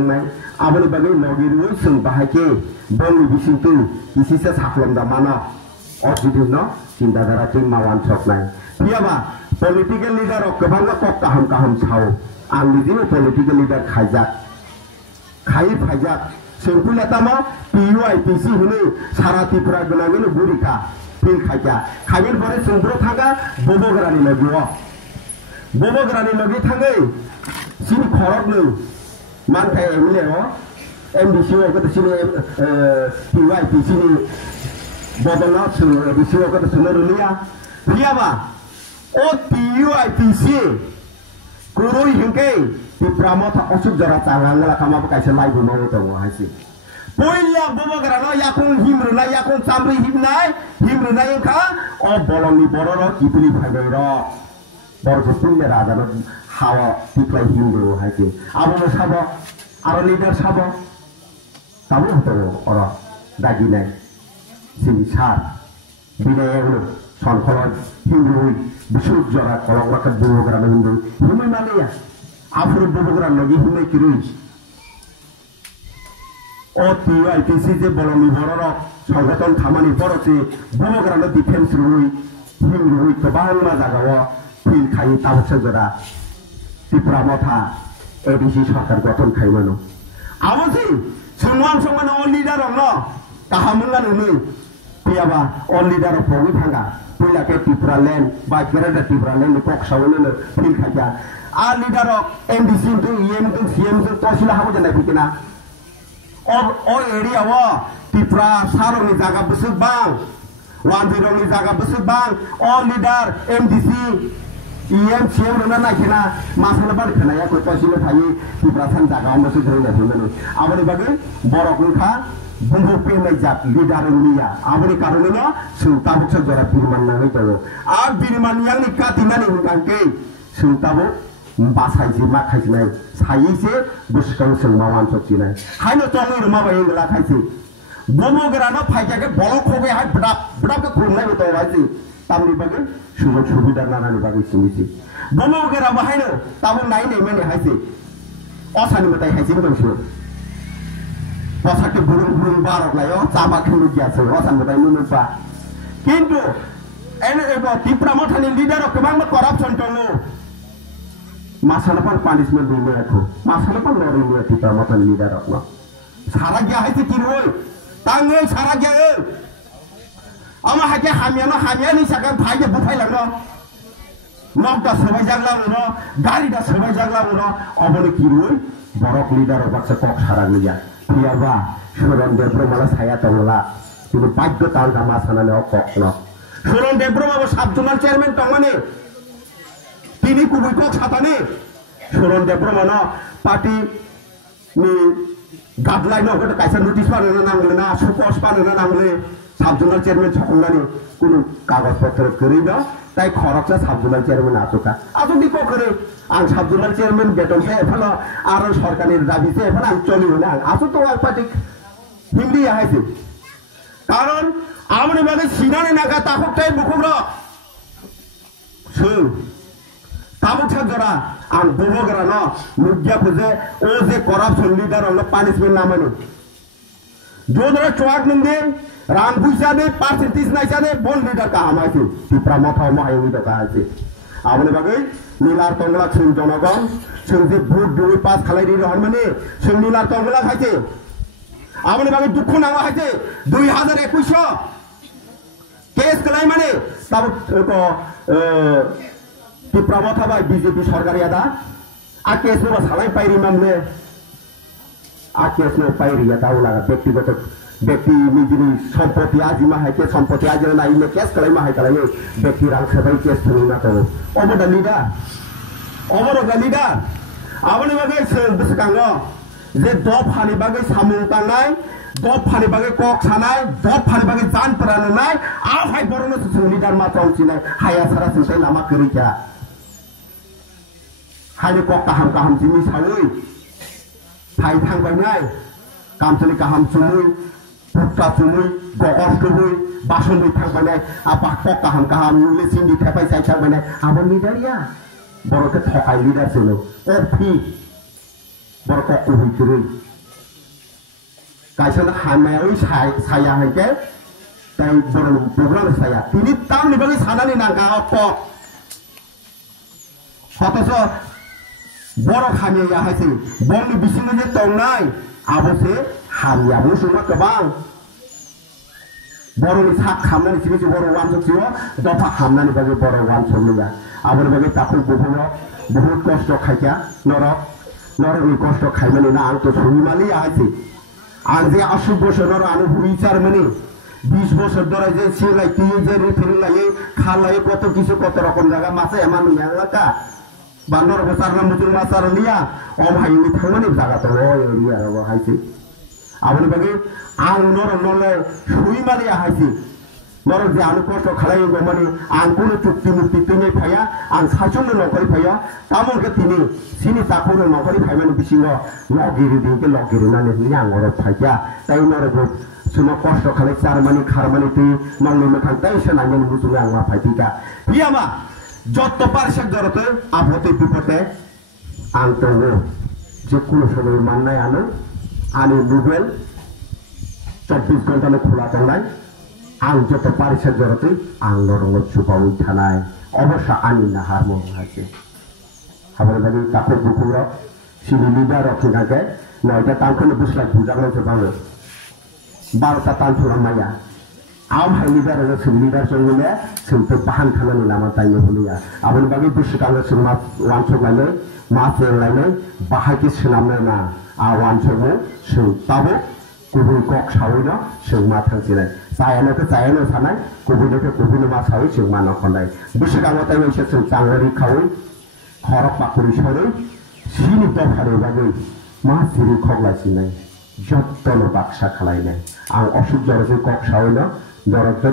aboni bagai logiru sung bahake bong bisintu isisa saklom da mana ojidino cinta dara ting mawan soknai piaba political leader ok kebangga kok kaham sao anglidino political leader khajak khai phajak sungpula tama PUIPC hune sara tripura gonangino burika pil khaja khamin pore sungpro thaga bobograni logiwo bobograni logi thangai sini khorok nu mantai emile o MDC ko to sini PUIPC ni bodona su MDC ko to sunarulia piaba o PUIPC kuroi hingke di pramota osuk jara tangangala kama kaisa lai bu mau to hasi poilla bobogarano yakung himruna yakung samri himruna ka o boloni bororo kipili bhagairo borgo punya raja no hawa tiplai himru hasi abo sabo aro leader sabo tamu to ora dagi nai sinsar binayaglo sonkolon himru bisuk jara kolong rakat bobogarano himru himai malia afur bobogarano gi himai kirui o PUIPC je boloni bororo সংগঠন Khamenei বড়ছে বমগ্রানো defence রুই হিম রুই তো বাংলা জায়গাও feel খাই তাবছে জরা ত্রিপুরা মথা ADC সরকার গঠন খাইমানো আবছি সুনওয়ান সমান all leader ন কাহামুঙ্গা নুই পিয়াবা অল লিডার ফগি থাঙ্গা পয়লাকে ত্রিপুরা ল্যান্ড বা গ্রেটার ত্রিপুরা ল্যান্ড পকসাওনে ফিল খাইয়া আর লিডার এমডিসি তো ইএম তো সিএম তো তহসিল হাবো জানা ফিকেনা o area wa Tripura Saro ni jaga besuk bang 10 ni jaga besuk bang all leader MDC EM CM rona na kena masala bar kena ya ko tosile thai Tripura san jaga besuk dhoi na thumenu aboni bage borok nukha bumbu pe nai jat leader niya aboni karone no sulta buksa jara birman na hoi tayo a birman yang ni katinani hungangke sulta bo basai jima khaisnai saise buskang sengmawan soksinai haino tongi ruma bayengla khaisi bomogerano phaijake bolok khobe ha bdap ke khumnai to raisi tamni bage sujog subida nanani bage simisi bomogera bahaino tabu nai nei mene haisi osani matai haisi bangsu pasake burung barok layo chaba khulu gyase osani matai munpa kintu ene ebo Tripura mothani leader kebang corruption tongo masalah pan punishment dulu aku masalah pan lori dulu Tripura mothani leader akna sara gya haite kiroi tangai sara gya ama hake hamia ni saka bhaige buthai lagno nokta sabai jagla uno gari da sabai jagla uno obone kiroi borok leader bakse kok sara niya piaba Suron Debro mala saya tongla tinu bagyo tal kama sanane okok no Suron Debro mabo sabjumal chairman tongmane তিনি কুবুইকক Satani সুরন দেব্রমনা party নি guideline হতে কাইসা notice পানো নাংলে না soups পানো নাংলে সাবজুনাল chairman সকলনানি কোন কাগজপত্র করি না তাই খরচা সাবজুনাল চেয়ারম্যান আসুকা আসুন কি করে আং সাবজুনাল চেয়ারম্যান বেতন পে ফলো আর সরকারের দাবিতে ফলো আং চলি না আসু তো পার্টি হিন্দি আইছে কারণ আমনে বাগে সিনানে নাগা তাহকটাই মুখুমরা সুন tabuksa jora ang bomogerano mugya puje o je corruption leader on punishment namanu jodra chwak ninde ram puisa de percentage naisa de bon leader ka amaisu Tripura motha mahayi da kaise abone bagai nilar tongla chung jonagon chung je vote dui pass khalai ri hormane chung nilar tongla khaise abone bagai dukhu nanga haise 2021 case kalai mane tabuk ko Tripura motha bai BJP সরকারি আদা আকেস no সালাই পাইরি মামলে আকেস no পাইরি আদা লাগা ব্যক্তিগত ব্যক্তি Nizhny সম্পত্তি আজিমা হাইকে সম্পত্তি আজে না ইমে কেস কলাইমা হাই কলাই ব্যক্তি রাং সবাই কেস ধরি না তো অবদা লিডার আবনি বাগে বসকাঙ্গ যে দপ ফানি বাগে সামুং তানাই দপ ফানি বাগে কক সানাই দপ ফানি বাগে জান পরানো নাই আ হাই বরনো সুসু লিডার মা চাউচিনাই হায়া সারা সুসাই নামা করিকা हायनो कक kaham jimi sawi thai thang bai nai kamsani kaham sumui putta sumui gogor sumui bason bai thang bai nai apa kok kaham nule sindi thepai sai thang bai nai abon leader ya boro ke thokai leader selo opi बर कक हुइतुरै कायसन हामायाव साया हायके ताई बर बग्रान साया तिनि तामनि बागै सानानि Nanga up हतस बर हामिया हायसे बंनि बिसिनो जे तंनाय आबोसे हारियाबो सुमा गोबां बर'नि साख खामनानै सिबिसो बर' वानसो दफा खामनानै बागै बर' वानसो लैया आबर बागै ताखौ बहुत कष्ट खायजा नरकनि कष्ट खायमाने ना आं तो सुनिमाली आहायसे आं जे 80 বছর आनो हुइचार माने 20 বছর ধরে যে সিলাই তিয়ে যে রিফিল লাগে খালাই কত কিছু কত রকম জায়গা মাছে এমন ইয়ালাকা বান্দর বছর না মুজুর মাছার লিয়া অভাইনি থামানি জায়গা তো এরিয়া রব হাইছে आबोनि बागै आं नले सुइमाली आहायसे नर जे आनो कष्ट खालायो माने आं कोनो चुक्ति मुक्ति तिनै फाया आं सासुनो नखरि फाया तामोनके तिनि सिनि ताखौनो नखरि फायमाने बिसिङो लगिरि दिके लगिरि नाने नि आं गर फाया ताइ नरगो सुनो कष्ट खालाय चारमानि खारमानि ति नंनि मखां ताइ सनानि बुजुङा आं मा फायतिका पियामा जत्त पारसेक जरते आफते बिपते आं तो जे कोनो समय माननाय आनो आनी मबाइल 24 घंटा में खुला थानाय आं जत पारिसा जरते आं नरंग चुपावै थानाय अबस्था आनी नाहार महासे हाबर बागै ताखौ बुखुरा सिनि लिडार रखिनाके नयता तांखौनो बुस्लाय बुजागनो जबाङो 12टा तानसुरा माया आम हाय लिडार रो सिनि लिडार जंगले सोंतो बाहान थानानि लामा ताइनो होलिया आबोन बागै बुसकाङो सोंमा वानसलायनै मासेलायनै बाहायके सोनामनो ना आवान सोंनो सों ताबो गुबुन कक सावैनो सों मा थांसिनाय जायानो सानाय गुबुन मा सावै सों मा नखनाय बुसकाङो ताइनो सों चांगरि खावै खरक पाकुरि सरै सिनि दफारे बागै मा सिरि खगलासिनाय जत्तनो बाक्सा खालायनाय आं असुख जरसे कक सावैनो जरते